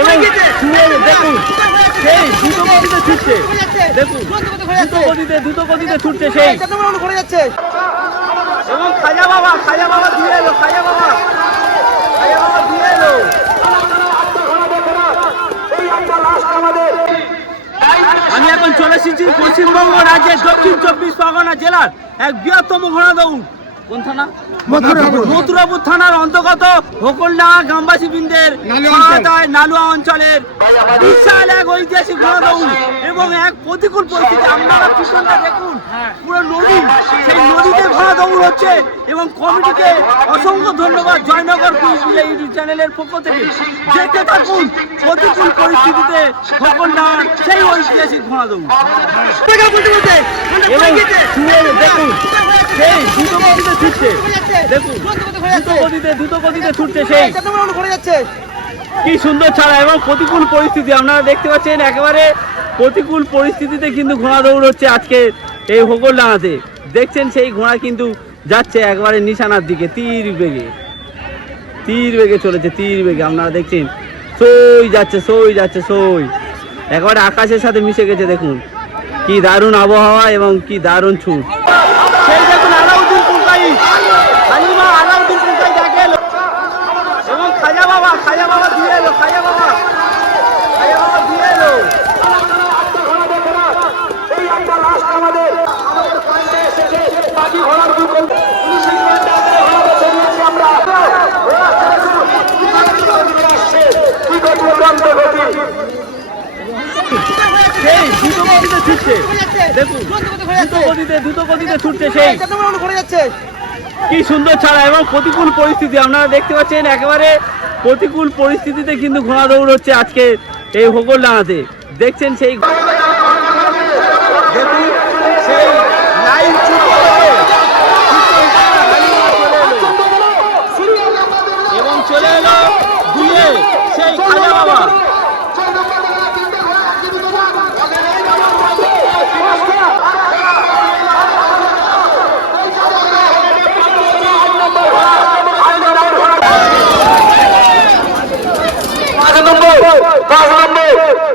এবং দেখুন সেই দ্রুত গতিতে ছুটছে। দেখুন দ্রুত গতিতে দ্রুত গতিতে ছুটছে সেই। ঘুরে যাচ্ছে। এবং খাজা বাবা খাজা বাবা দিয়ে এলো খাজা বাবা। খাজা বাবা দিয়ে এলো। আমি এখন চলে এসেছি পশ্চিমবঙ্গ রাজ্যের দক্ষিণ চব্বিশ পরগনা জেলার এক বৃহত্তম ঘোড়া দৌড়। কোন থানা? মথুরাপুর। থানার অন্তর্গত হোকলডাঙ্গা গ্রামবাসী বৃন্দের নালুয়া অঞ্চলের বিশাল এক ঐতিহাসিক ঘোড়া দৌড় এবং এক প্রতিকূল পরিস্থিতি। আপনারা পিছনটা দেখুন। পুরো নদী সেই নদীতে ঘোড়া দৌড় হচ্ছে এবং কমিটিকে অসংখ্য ধন্যবাদ জয়নগর ইউটিউব চ্যানেলের পক্ষ থেকে। দেখতে থাকুন প্রতিকূল পরিস্থিতিতে হোকলডাঙ্গার সেই ঐতিহাসিক ঘোড়া দৌড় এবং দেখুন। গতিতে ছুটছে। দেখুন দ্রুত গতিতে দ্রুত গতিতে ছুটছে সেই। কি সুন্দর ছাড়া এবং প্রতিকূল পরিস্থিতি। আপনারা দেখতে পাচ্ছেন একেবারে প্রতিকূল পরিস্থিতিতে কিন্তু ঘোড়া দৌড় হচ্ছে আজকে এই হোগলডাঙাতে দেখছেন সেই ঘোড়া কিন্তু যাচ্ছে একবারে নিশানার দিকে তীর বেগে। তীর বেগে চলেছে তীর বেগে। আপনারা দেখছেন সই যাচ্ছে সই যাচ্ছে সই। একবারে আকাশের সাথে মিশে গেছে দেখুন। কি দারুণ আবহাওয়া এবং কি দারুণ ছুট সেই দেখুন আলাউদ্দিন পুলকাই হালিমা আলাউদ্দিন পুলকাই দেখে এলো এবং খাজা বাবা খাজা বাবা দিয়ে এলো খাজা বাবা খাজা বাবা দিয়ে এলো সেই দ্রুত গতিতে ছুটছে দেখুন দ্রুত গতিতে দ্রুত গতিতে ছুটছে সেই। কি সুন্দর ছাড়া এবং প্রতিকূল পরিস্থিতি আপনারা দেখতে পাচ্ছেন একেবারে প্রতিকূল পরিস্থিতিতে কিন্তু ঘোড়া দৌড় হচ্ছে আজকে এই হোগলডাঙাতে দেখছেন সেই। এবং চলে এলো দিয়ে সেই খাজা বাবা। পাঁচ নম্বর